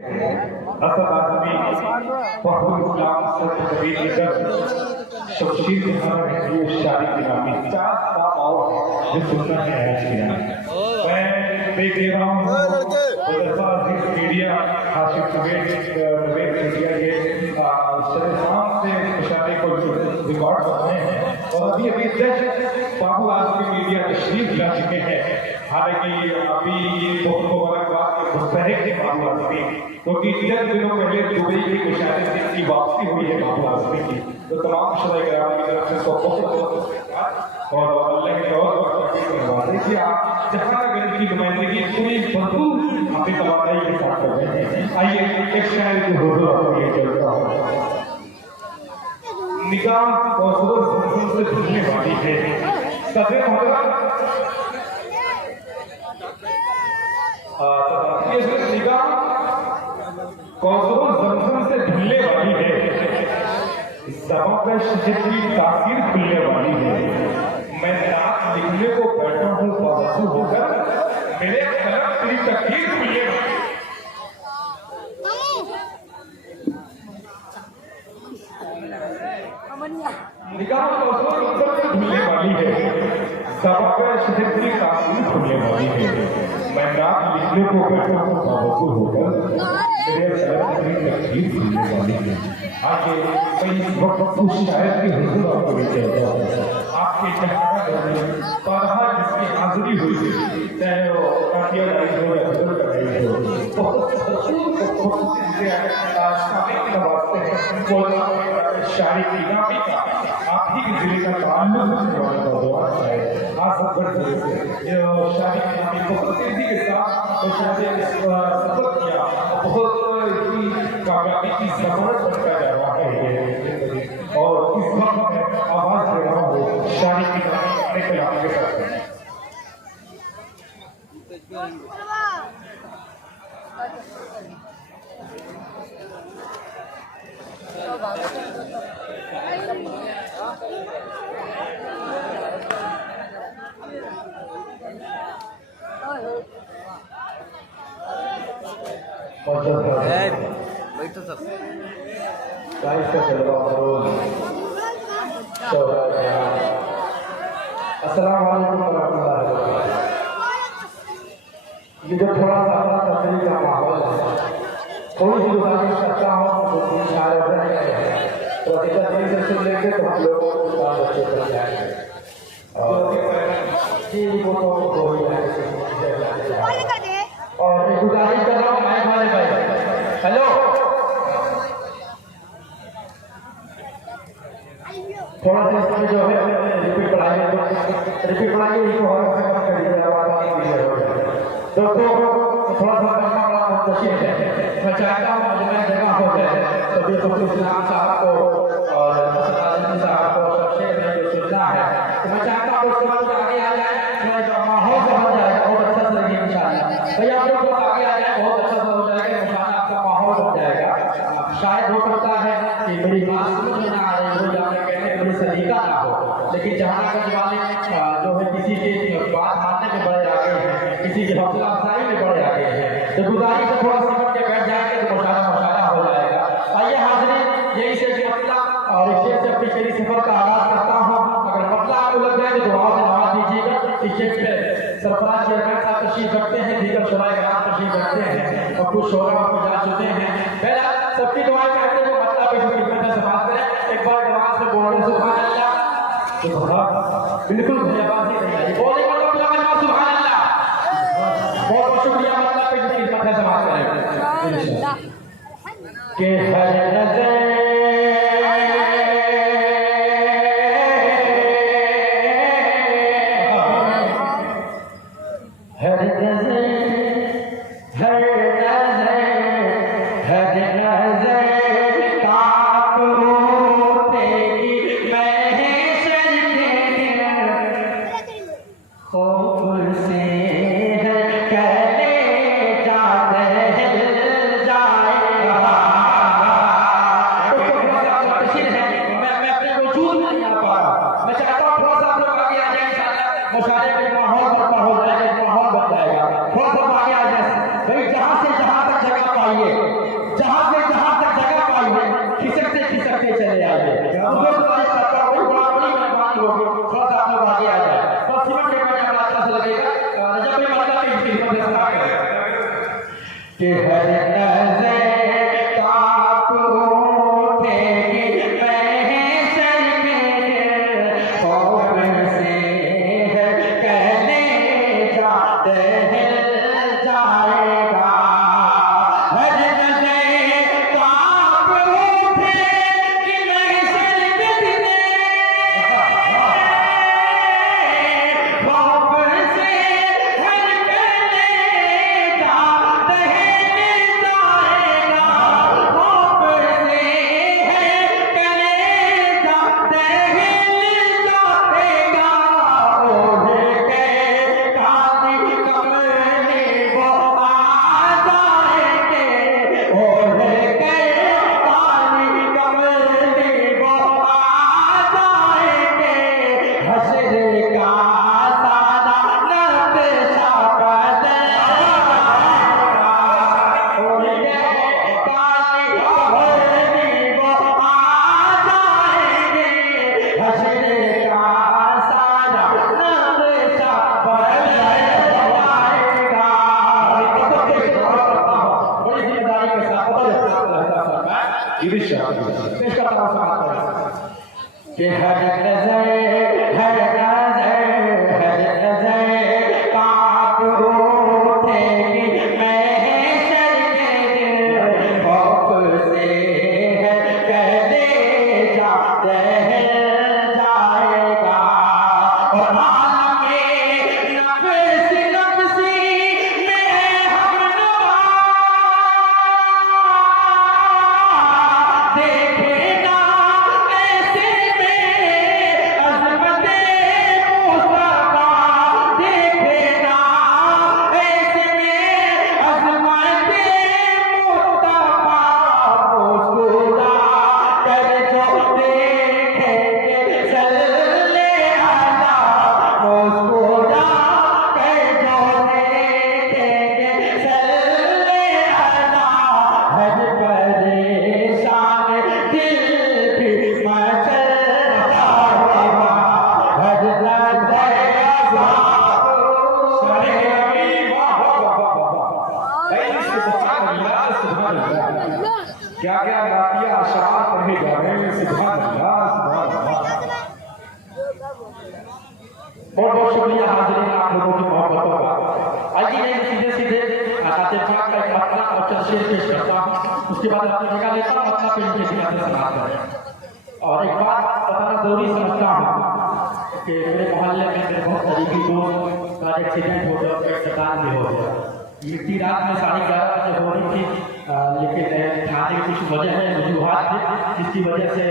असद आदमी फखरुल इस्लाम सद कबीर निगर शमशीर खान की शादी की नामी 4 नाम और जो सुनना है आज के मैं देख रहा हूँ मीडिया हाशिम नवेद मीडिया ये शरेफान से शादी को रिकॉर्ड कर रहे हैं और अभी जज बाबू आजमी मीडिया तशरीफ ला चुके हैं। हालांकि अभी ये बहुत मुबारकबाद के मुस्तहिक है बाबू आजमी, क्योंकि चंद दिनों पहले दुबई की मुशाहिद से इसकी वापसी हुई है बाबू आजमी की। तो तमाम शुराए-ए-किराम की तरफ से इसको बहुत और अल्लाह के और करवाते कि आप जहाँ अगर की नुमाइंदगी पूरी भरपूर अपनी तवानाई के साथ कर रहे हैं। आइए एक शायर की हुजूर आपको ये चलता हूँ। निगाह कौसर ज़मज़म से ढूंढने वाली है सदे मोहतरम निगाह कौसर ज़मज़म से ढूंढने वाली है, ज़बां पे शहद की तासीर खुलने वाली है। मैं रात लिखने को बैठा हूँ बावजूद होकर, मेरे कलम तेरी तकदीर खुलने वाली है। निगाह कौसर ज़मज़म से ढूंढने वाली है, ज़बां पे शहद की तासीर खुलने वाली है। मैं रात लिखने को बैठा हूँ बावजूद होकर, मेरे कलम तेरी तकदीर खुलने वाली है। आगे कई वक्त उस शायर की हुजूर आपको ले चलता हूँ। आपके जहां बारहा जिसकी हाजिरी हुई थी, चाहे वो काफिया लाइज हो या हजर का लाइज हो, बहुत शामिल के वास्ते हैं शायरी की नामी का आप ही के जिले का ताल्लुक रखने वाला दुआ है। आजमगढ़ जिले से जो शायरी की नामी बहुत तेजी के साथ तो शायरी सफर किया, बहुत ही कामयाबी की जमानत बनता जा रहा है और इस वक्त मैं आवाज दे रहा हूँ शायरी की नामी अपने कलाम के साथ। बैठो सब अस्सलाम वालेकुम वरहमतुल्लाहि वबरकातुहू। ये जो थोड़ा सा अपना तस्वीर का माहौल है, थोड़ी सी गुजारिश करता हूँ तो शायद तो तस्वीर से सुन लेंगे तो हम लोग अच्छे कर जाएंगे और जी वो तो हो ही जाएगा। और एक गुजारिश कर रहा हूँ मैं भाई हेलो थोड़ा सा इसमें जो है रिपीट पढ़ाइए इसको और कर दीजिए दोस्तों। थोड़ा सा बड़ा मुंतशिर है, मैं चाहता हूँ मैं जगह हो जाए सभी इस्लाम साहब को और साहब को शेख ने जो सुनना है तो मैं चाहता हूँ उसके बाद आगे आ जाए, थोड़ा जो माहौल हो जाएगा बहुत अच्छा से रहेगी इंशाल्लाह। भैया आप लोग आगे आ जाए बहुत अच्छा हो जाएगा इंशाल्लाह, आपका माहौल बन जाएगा। शायद हो सकता है कि मेरी बात समझ में ना आ रही हो या कहने का कोई सलीका ना हो, लेकिन जहाँ का जवाने जो है किसी के बात मानने में बड़े आगे हैं, किसी की हौसला अफजाई में बड़े आगे हैं, तो गुजारिश से थोड़ा समझ के बैठ जाएंगे तो मशाला हो जाएगा। आइए हाज़िरीन, यही से मतलब और इससे अपनी शेरी सफर का आगाज करता हूँ। अगर मतलब आपको लग जाए तो दुआ से नवाज दीजिएगा। इस शेख पे सरफराज चेयरमैन साहब तशरीफ रखते हैं, दीगर शुराए-ए-किराम तशरीफ रखते हैं और कुछ शोरा को जा चुके हैं। पहला सबकी दुआएं करते हुए मतलब पे जो खिदमत से बात करें, एक बार नमाज में बोल रहे सुभान अल्लाह, बिल्कुल धन्यवाद जी बोले सुभान अल्लाह। बहुत शुक्रिया मतलब पे जो खिदमत से बात करें कि हर नजर जहां से जहां तक जगह पाई है खिसकते खिसकते चले आइए। थोड़ा सा आप लोग आगे आ जाए तो सीमेंट के बैठना बड़ा अच्छा से लगेगा। जब भी मतलब इसकी हिम्मत से स्टार्ट करें कि हर नज़र काप उठेगी महशर में खौफ से है कहने जा दहल जाएगा। हर नज़र काप उठेगी महशर के दिन खौफ से हर कहने जा कि हर नज़र काप उठेगी महशर के दिन खौफ से है कहने जा दहल जाएगा। और आलमे नफ़्सी नफ़्सी में हमनवा देखे क्या क्या गातिया अशार पढ़े जा रहे हैं। सुभान अल्लाह सुभान अल्लाह। बहुत बहुत शुक्रिया हाजिरीन आप लोगों की मोहब्बतों का। आइए मैं सीधे सीधे खातिर पाक का एक मतलब और चंद शेर पेश करता हूँ, उसके बाद अपनी जगह लेता हूँ, मतलब पे इनके सिखाते समाप्त करें। और एक बात बताना जरूरी समझता हूँ कि मेरे मोहल्ले में मेरे बहुत करीबी दोस्त का एक्सीडेंट हो गया, उसका इंतकाल भी हो गया। मिट्टी रात में 11:30 बजे हो रही थी, लेकिन थाने की कुछ वजह है, वजूहात थी जिसकी वजह से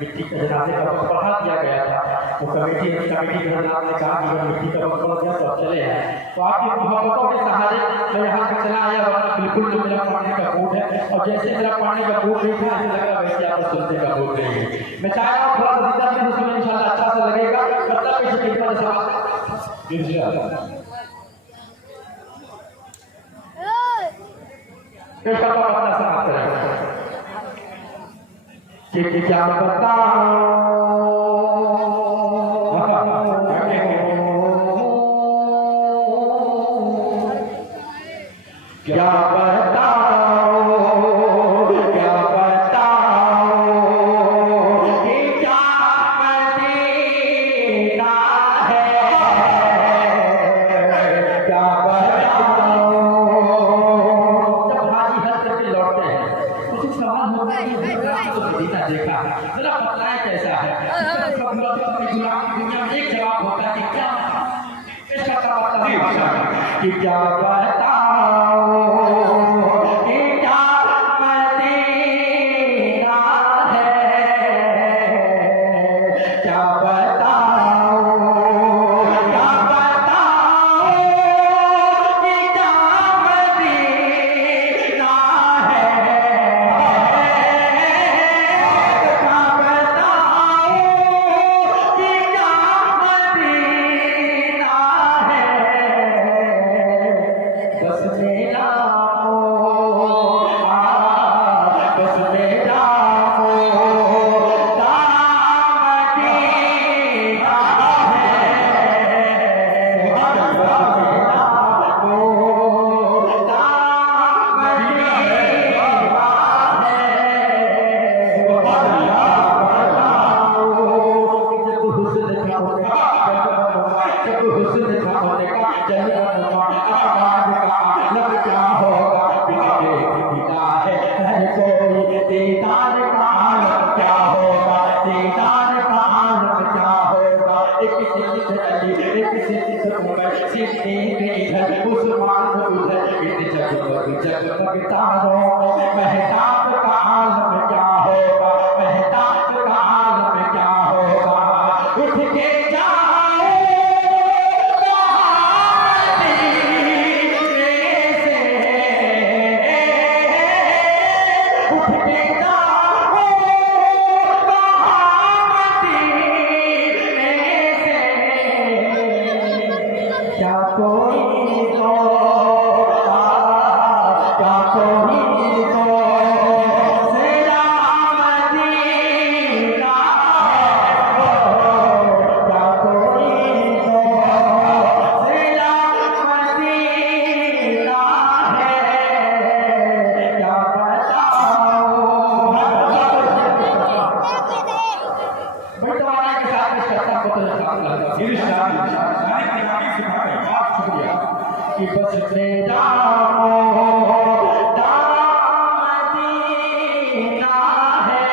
मिट्टी के जनाजे का वक्त बढ़ा दिया गया था। तो कमेटी के हजरात ने कहा कि अगर मिट्टी का वक्त बढ़ गया तो अब चले आए। तो आपकी मोहब्बतों के सहारे मैं यहाँ से चला आया, वरना बिल्कुल तो मेरा पढ़ने का मूड है। और जैसे मेरा पढ़ने का मूड नहीं था ऐसे लग रहा वैसे आपको सुनने का मूड नहीं है। मैं चाह रहा हूँ थोड़ा जिंदा भी उसमें इंशाल्लाह अच्छा से लगेगा। मतलब इस खिदमत से इंशाल्लाह फिर सब अपना समाप्त करें कि क्या बताऊं क्या देखा जरा बतलाएं कैसा है। दुनिया में एक जवाब होता है कि क्या इसका मतलब कि क्या बताओ कि क्या मदीना है, क्या बताओ क्या बताओ कि क्या मदीना है, दीदार का आलम क्या होगा, दीदार का आलम क्या होगा। एक सिद्दीक अली, एक सिद्दीक उमर, सिद्दीक इधर उस्मान उधर, इन जगमग जगमग तारों में महताब का आलम क्या होगा, महताब का आलम क्या होगा। उठ के जाओ मदीने से, उठ के जाओ मदीने से, क्या कोई तो क्या कोई तो सेरा मदीना है, क्या कोई तो सेरा मदीना है, क्या बताओ। भाई तुम्हारा के साथ इस कथा को तो शुक्रिया कि बस तेरा मदीना है,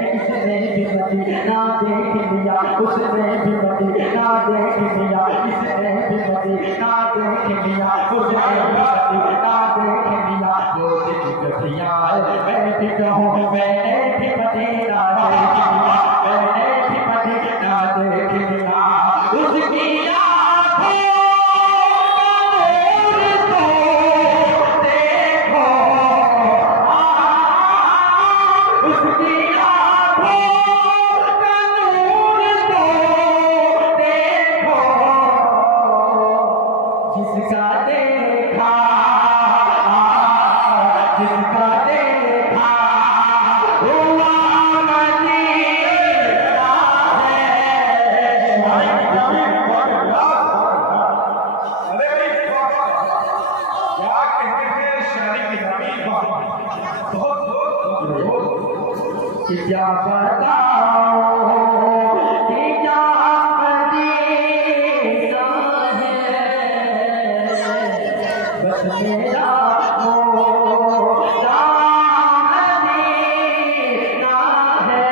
किसने भी मदीना देख लिया, उसने भी मदीना देख लिया, किसने भी मदीना देख लिया, उसने भी मदीना देख लिया। वो जिंदगियां मैं भी कहूँ मैंने भी मदीना देख लिया, मैंने भी मदीना देख लिया। उसकी जिसका देखा, जिसका देखा हुआ मदीना है। क्या कहते हैं शादी की नबी बहुत कि क्या बताओ कि क्या मदीना है, बस मेरा मोरा मदीना है।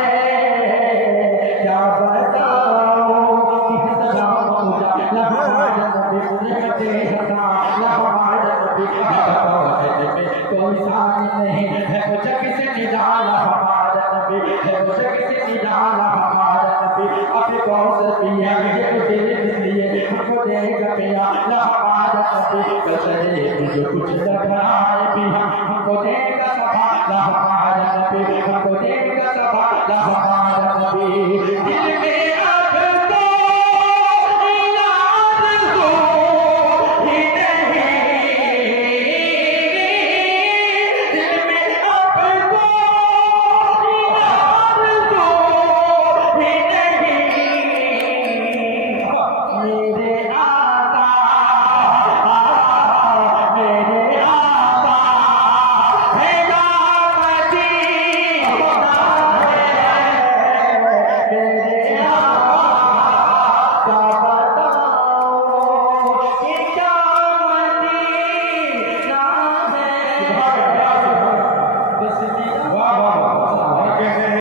क्या बताओ कि सलाम पूजा लहमाद नबी रहते हना, लहमाद नबी में कोई शान नहीं है, जग से निराला हमारा नबी है, जग से निराला हमारा नबी। अब कौन सा पिया ये दिल लिए हमको देगा प्यार हमारा नबी, कसरे मुझे कुछ घबराए